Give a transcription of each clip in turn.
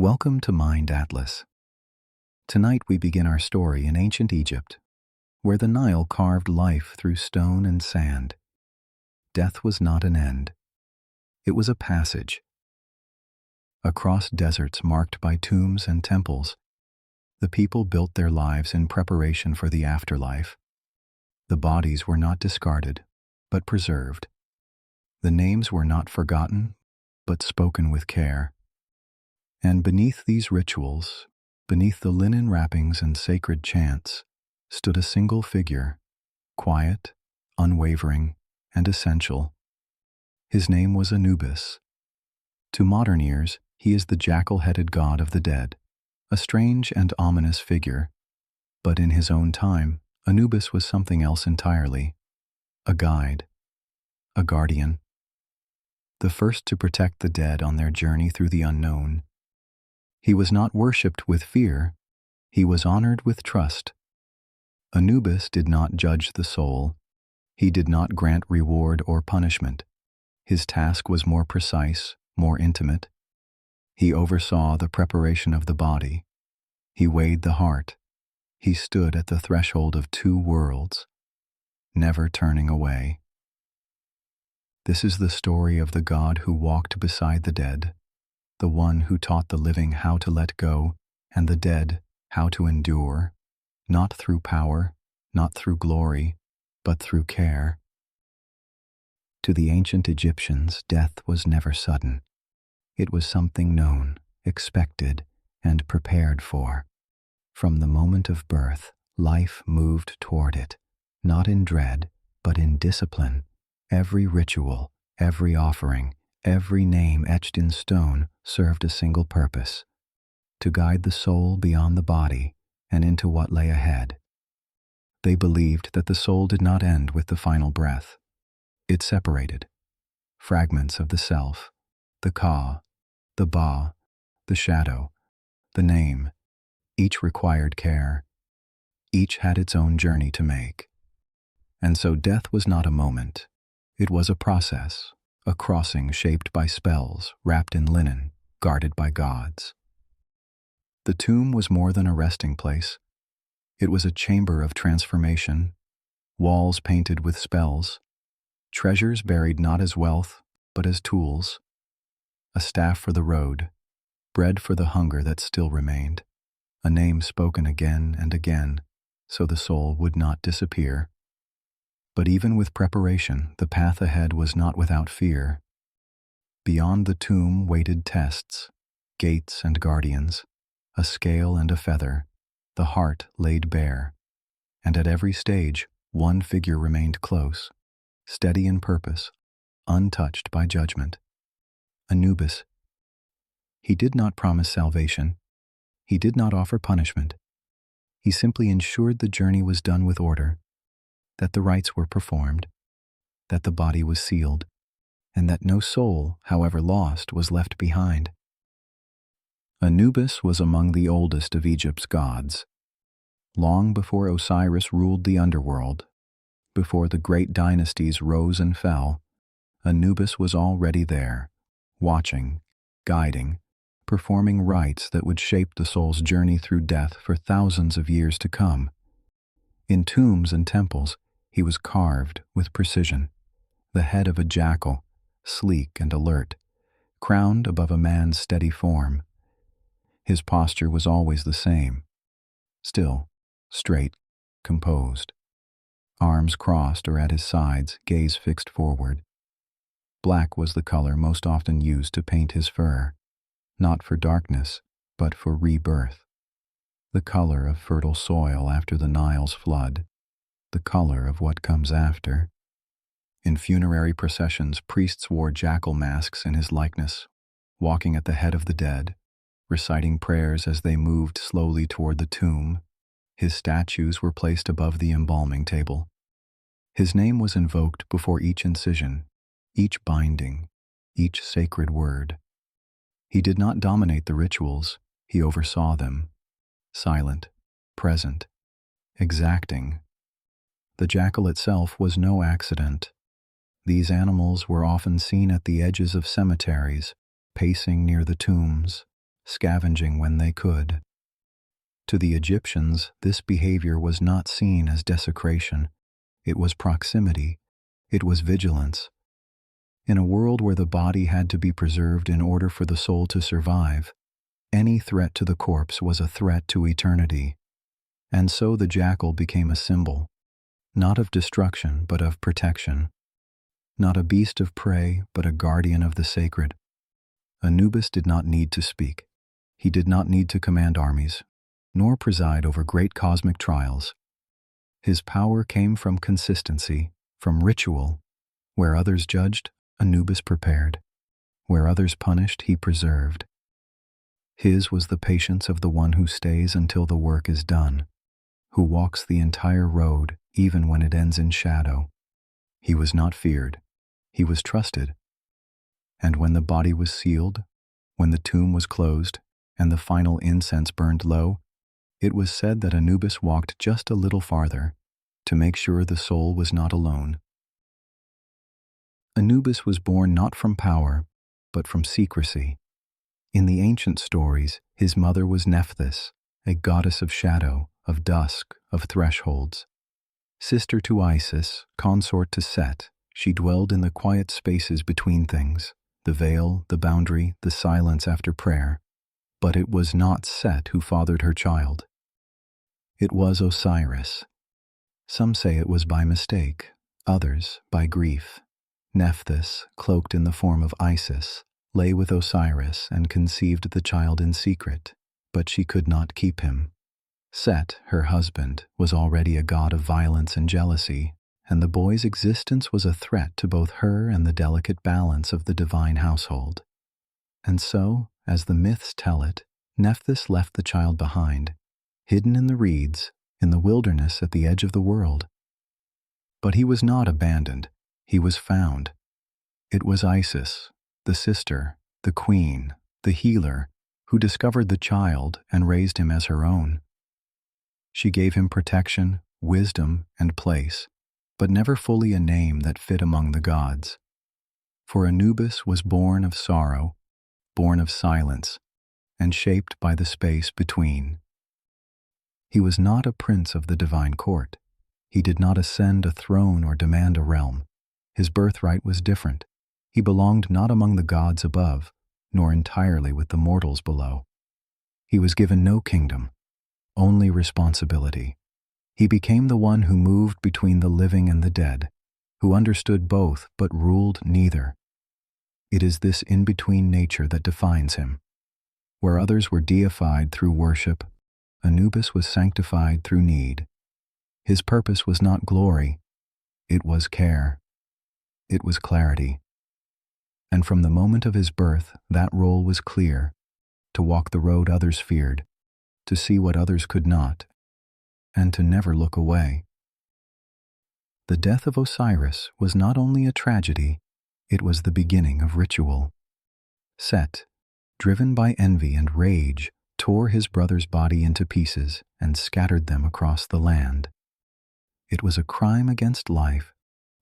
Welcome to Mind Atlas. Tonight we begin our story in ancient Egypt, where the Nile carved life through stone and sand. Death was not an end. It was a passage. Across deserts marked by tombs and temples, the people built their lives in preparation for the afterlife. The bodies were not discarded, but preserved. The names were not forgotten, but spoken with care. And beneath these rituals, beneath the linen wrappings and sacred chants, stood a single figure, quiet, unwavering, and essential. His name was Anubis. To modern ears, he is the jackal-headed god of the dead, a strange and ominous figure. But in his own time, Anubis was something else entirely. A guide, a guardian, the first to protect the dead on their journey through the unknown. He was not worshipped with fear, he was honored with trust. Anubis did not judge the soul. He did not grant reward or punishment. His task was more precise, more intimate. He oversaw the preparation of the body. He weighed the heart. He stood at the threshold of two worlds, never turning away. This is the story of the God who walked beside the dead, the one who taught the living how to let go and the dead how to endure, not through power, not through glory, but through care. To the ancient Egyptians, death was never sudden. It was something known, expected, and prepared for. From the moment of birth, life moved toward it, not in dread, but in discipline. Every ritual, every offering, every name etched in stone served a single purpose: to guide the soul beyond the body and into what lay ahead. They believed that the soul did not end with the final breath. It separated. Fragments of the self, the ka, the ba, the shadow, the name, each required care. Each had its own journey to make. And so death was not a moment. It was a process, a crossing shaped by spells, wrapped in linen, guarded by gods. The tomb was more than a resting place. It was a chamber of transformation, walls painted with spells, treasures buried not as wealth, but as tools, a staff for the road, bread for the hunger that still remained, a name spoken again and again, so the soul would not disappear. But even with preparation, the path ahead was not without fear. Beyond the tomb waited tests, gates and guardians, a scale and a feather, the heart laid bare. And at every stage, one figure remained close, steady in purpose, untouched by judgment. Anubis. He did not promise salvation. He did not offer punishment. He simply ensured the journey was done with order, that the rites were performed, that the body was sealed, and that no soul, however lost, was left behind. Anubis was among the oldest of Egypt's gods. Long before Osiris ruled the underworld, before the great dynasties rose and fell, Anubis was already there, watching, guiding, performing rites that would shape the soul's journey through death for thousands of years to come. In tombs and temples, he was carved with precision, the head of a jackal, sleek and alert, crowned above a man's steady form. His posture was always the same, still, straight, composed. Arms crossed or at his sides, gaze fixed forward. Black was the color most often used to paint his fur, not for darkness, but for rebirth. The color of fertile soil after the Nile's flood, the color of what comes after. In funerary processions, priests wore jackal masks in his likeness, walking at the head of the dead, reciting prayers as they moved slowly toward the tomb. His statues were placed above the embalming table. His name was invoked before each incision, each binding, each sacred word. He did not dominate the rituals, he oversaw them, silent, present, exacting. The jackal itself was no accident. These animals were often seen at the edges of cemeteries, pacing near the tombs, scavenging when they could. To the Egyptians, this behavior was not seen as desecration. It was proximity. It was vigilance. In a world where the body had to be preserved in order for the soul to survive, any threat to the corpse was a threat to eternity. And so the jackal became a symbol, not of destruction but of protection, not a beast of prey but a guardian of the sacred. Anubis did not need to speak. He did not need to command armies, nor preside over great cosmic trials. His power came from consistency, from ritual. Where others judged, Anubis prepared. Where others punished, he preserved. His was the patience of the one who stays until the work is done, who walks the entire road even when it ends in shadow. He was not feared. He was trusted. And when the body was sealed, when the tomb was closed, and the final incense burned low, it was said that Anubis walked just a little farther to make sure the soul was not alone. Anubis was born not from power, but from secrecy. In the ancient stories, his mother was Nephthys, a goddess of shadow, of dusk, of thresholds. Sister to Isis, consort to Set, she dwelled in the quiet spaces between things, the veil, the boundary, the silence after prayer. But it was not Set who fathered her child. It was Osiris. Some say it was by mistake, others by grief. Nephthys, cloaked in the form of Isis, lay with Osiris and conceived the child in secret, but she could not keep him. Set, her husband, was already a god of violence and jealousy, and the boy's existence was a threat to both her and the delicate balance of the divine household. And so, as the myths tell it, Nephthys left the child behind, hidden in the reeds, in the wilderness at the edge of the world. But he was not abandoned. He was found. It was Isis, the sister, the queen, the healer, who discovered the child and raised him as her own. She gave him protection, wisdom, and place, but never fully a name that fit among the gods. For Anubis was born of sorrow, born of silence, and shaped by the space between. He was not a prince of the divine court. He did not ascend a throne or demand a realm. His birthright was different. He belonged not among the gods above, nor entirely with the mortals below. He was given no kingdom, only responsibility. He became the one who moved between the living and the dead, who understood both but ruled neither. It is this in-between nature that defines him. Where others were deified through worship, Anubis was sanctified through need. His purpose was not glory, it was care. It was clarity. And from the moment of his birth, that role was clear: to walk the road others feared, to see what others could not, and to never look away. The death of Osiris was not only a tragedy, it was the beginning of ritual. Set, driven by envy and rage, tore his brother's body into pieces and scattered them across the land. It was a crime against life,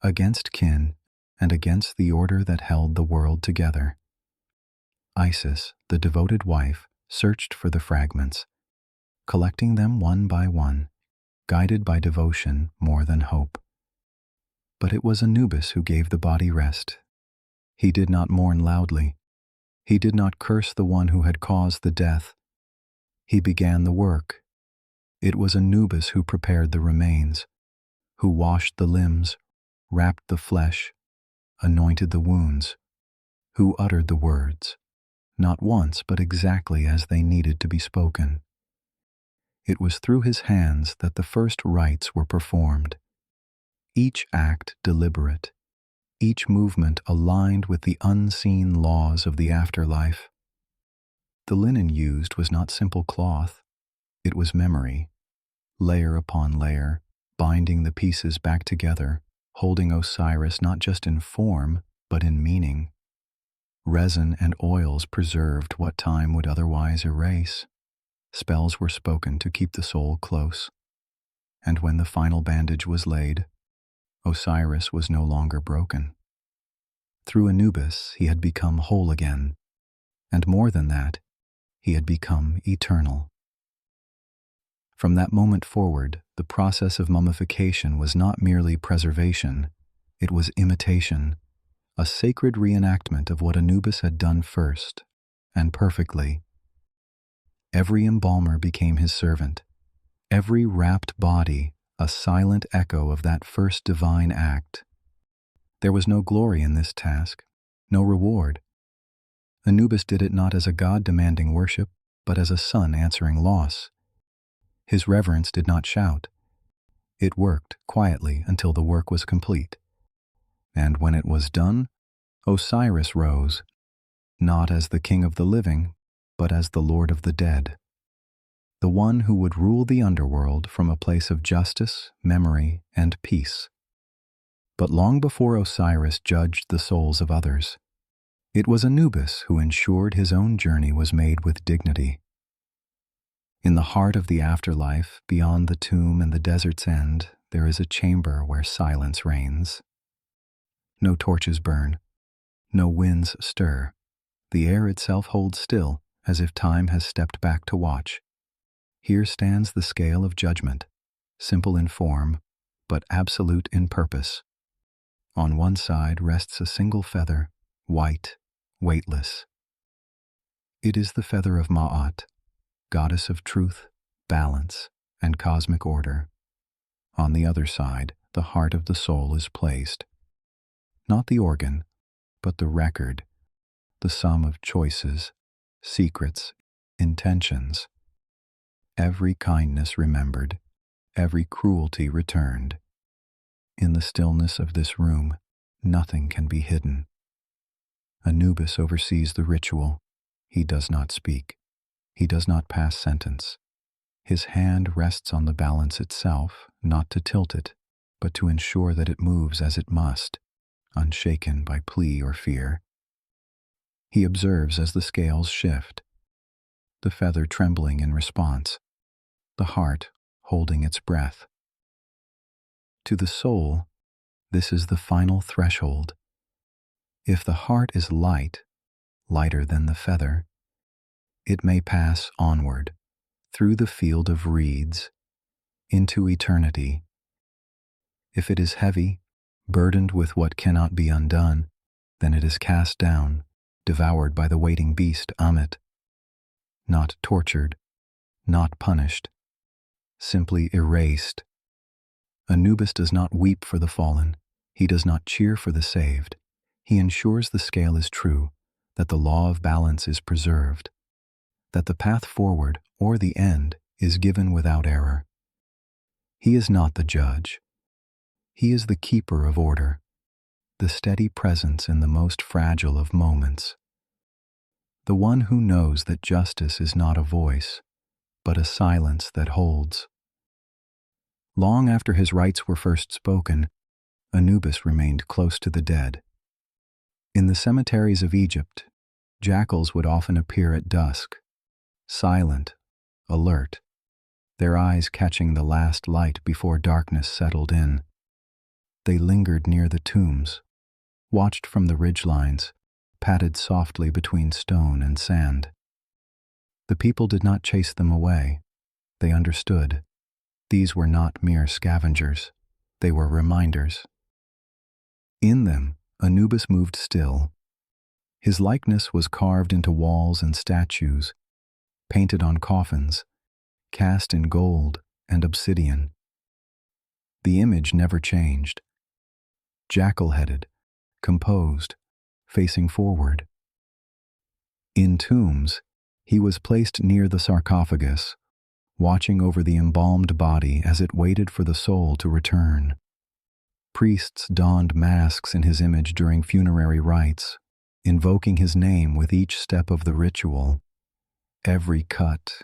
against kin, and against the order that held the world together. Isis, the devoted wife, searched for the fragments, collecting them one by one, guided by devotion more than hope. But it was Anubis who gave the body rest. He did not mourn loudly. He did not curse the one who had caused the death. He began the work. It was Anubis who prepared the remains, who washed the limbs, wrapped the flesh, anointed the wounds, who uttered the words, not once but exactly as they needed to be spoken. It was through his hands that the first rites were performed, each act deliberate, each movement aligned with the unseen laws of the afterlife. The linen used was not simple cloth, it was memory, layer upon layer, binding the pieces back together, holding Osiris not just in form, but in meaning. Resin and oils preserved what time would otherwise erase. Spells were spoken to keep the soul close. And when the final bandage was laid, Osiris was no longer broken. Through Anubis, he had become whole again. And more than that, he had become eternal. From that moment forward, the process of mummification was not merely preservation, it was imitation, a sacred reenactment of what Anubis had done first, and perfectly. Every embalmer became his servant, every wrapped body a silent echo of that first divine act. There was no glory in this task, no reward. Anubis did it not as a god demanding worship, but as a son answering loss. His reverence did not shout. It worked quietly until the work was complete. And when it was done, Osiris rose, not as the king of the living, but as the lord of the dead, the one who would rule the underworld from a place of justice, memory, and peace. But long before Osiris judged the souls of others, it was Anubis who ensured his own journey was made with dignity. In the heart of the afterlife, beyond the tomb and the desert's end, there is a chamber where silence reigns. No torches burn, no winds stir. The air itself holds still, as if time has stepped back to watch. Here stands the scale of judgment, simple in form, but absolute in purpose. On one side rests a single feather, white, weightless. It is the feather of Ma'at, goddess of truth, balance, and cosmic order. On the other side, the heart of the soul is placed. Not the organ, but the record, the sum of choices, secrets, intentions. Every kindness remembered, every cruelty returned. In the stillness of this room, nothing can be hidden. Anubis oversees the ritual. He does not speak. He does not pass sentence. His hand rests on the balance itself, not to tilt it, but to ensure that it moves as it must, unshaken by plea or fear. He observes as the scales shift, the feather trembling in response, the heart holding its breath. To the soul, this is the final threshold. If the heart is light, lighter than the feather, it may pass onward, through the field of reeds, into eternity. If it is heavy, burdened with what cannot be undone, then it is cast down, devoured by the waiting beast Amit. Not tortured, not punished, simply erased. Anubis does not weep for the fallen. He does not cheer for the saved. He ensures the scale is true, that the law of balance is preserved, that the path forward or the end is given without error. He is not the judge. He is the keeper of order, the steady presence in the most fragile of moments, the one who knows that justice is not a voice, but a silence that holds. Long after his rites were first spoken, Anubis remained close to the dead. In the cemeteries of Egypt, jackals would often appear at dusk, silent, alert, their eyes catching the last light before darkness settled in. They lingered near the tombs, watched from the ridgelines, padded softly between stone and sand. The people did not chase them away. They understood. These were not mere scavengers. They were reminders. In them, Anubis moved still. His likeness was carved into walls and statues, painted on coffins, cast in gold and obsidian. The image never changed. Jackal-headed, composed, facing forward. In tombs, he was placed near the sarcophagus, watching over the embalmed body as it waited for the soul to return. Priests donned masks in his image during funerary rites, invoking his name with each step of the ritual. Every cut,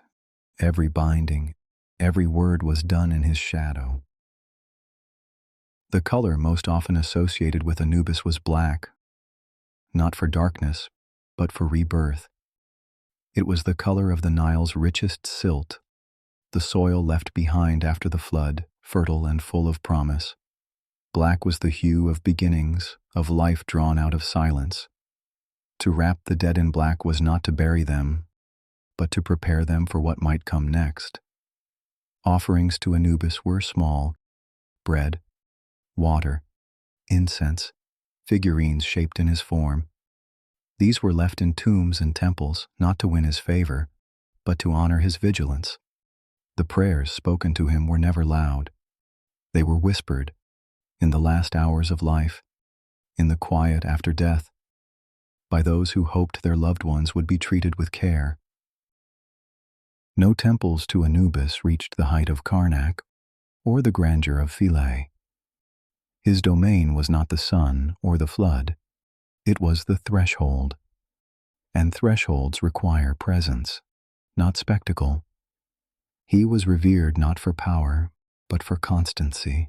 every binding, every word was done in his shadow. The color most often associated with Anubis was black, not for darkness, but for rebirth. It was the color of the Nile's richest silt, the soil left behind after the flood, fertile and full of promise. Black was the hue of beginnings, of life drawn out of silence. To wrap the dead in black was not to bury them, but to prepare them for what might come next. Offerings to Anubis were small: bread, water, incense, figurines shaped in his form. These were left in tombs and temples, not to win his favor, but to honor his vigilance. The prayers spoken to him were never loud. They were whispered, in the last hours of life, in the quiet after death, by those who hoped their loved ones would be treated with care. No temples to Anubis reached the height of Karnak or the grandeur of Philae. His domain was not the sun or the flood, it was the threshold. And thresholds require presence, not spectacle. He was revered not for power, but for constancy,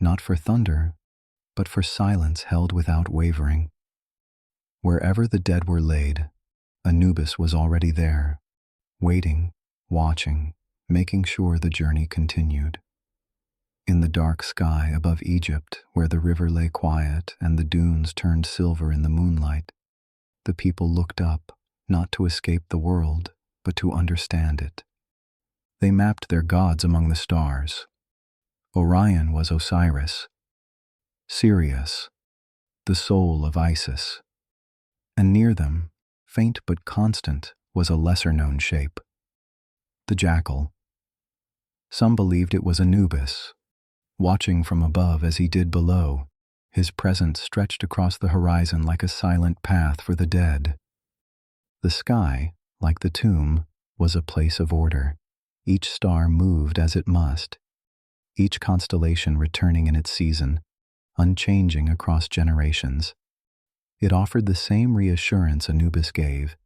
not for thunder, but for silence held without wavering. Wherever the dead were laid, Anubis was already there, waiting, watching, making sure the journey continued. In the dark sky above Egypt, where the river lay quiet and the dunes turned silver in the moonlight, the people looked up, not to escape the world, but to understand it. They mapped their gods among the stars. Orion was Osiris, Sirius, the soul of Isis, and near them, faint but constant, was a lesser-known shape, the jackal. Some believed it was Anubis, watching from above as he did below, his presence stretched across the horizon like a silent path for the dead. The sky, like the tomb, was a place of order. Each star moved as it must, each constellation returning in its season, unchanging across generations. It offered the same reassurance Anubis gave,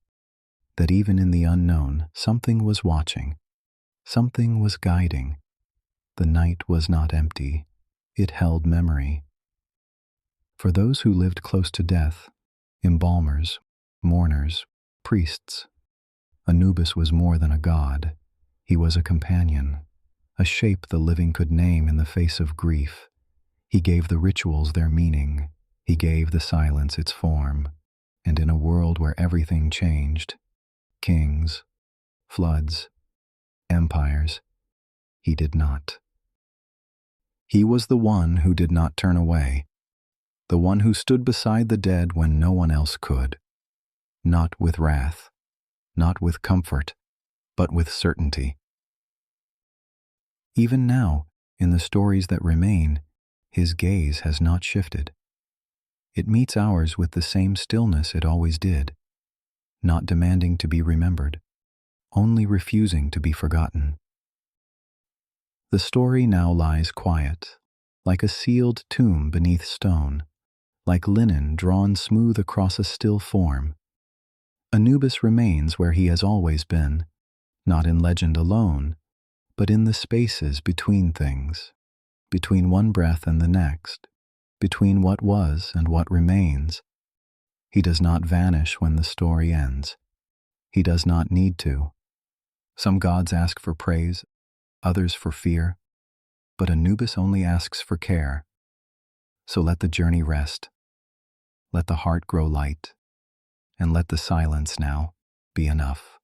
that even in the unknown, something was watching, something was guiding. The night was not empty, it held memory. For those who lived close to death, embalmers, mourners, priests, Anubis was more than a god. He was a companion, a shape the living could name in the face of grief. He gave the rituals their meaning, he gave the silence its form, and in a world where everything changed, kings, floods, empires, he did not. He was the one who did not turn away, the one who stood beside the dead when no one else could, not with wrath, not with comfort, but with certainty. Even now, in the stories that remain, his gaze has not shifted. It meets ours with the same stillness it always did, not demanding to be remembered, only refusing to be forgotten. The story now lies quiet, like a sealed tomb beneath stone, like linen drawn smooth across a still form. Anubis remains where he has always been, not in legend alone, but in the spaces between things, between one breath and the next, between what was and what remains. He does not vanish when the story ends. He does not need to. Some gods ask for praise, others for fear, but Anubis only asks for care. So let the journey rest, let the heart grow light, and let the silence now be enough.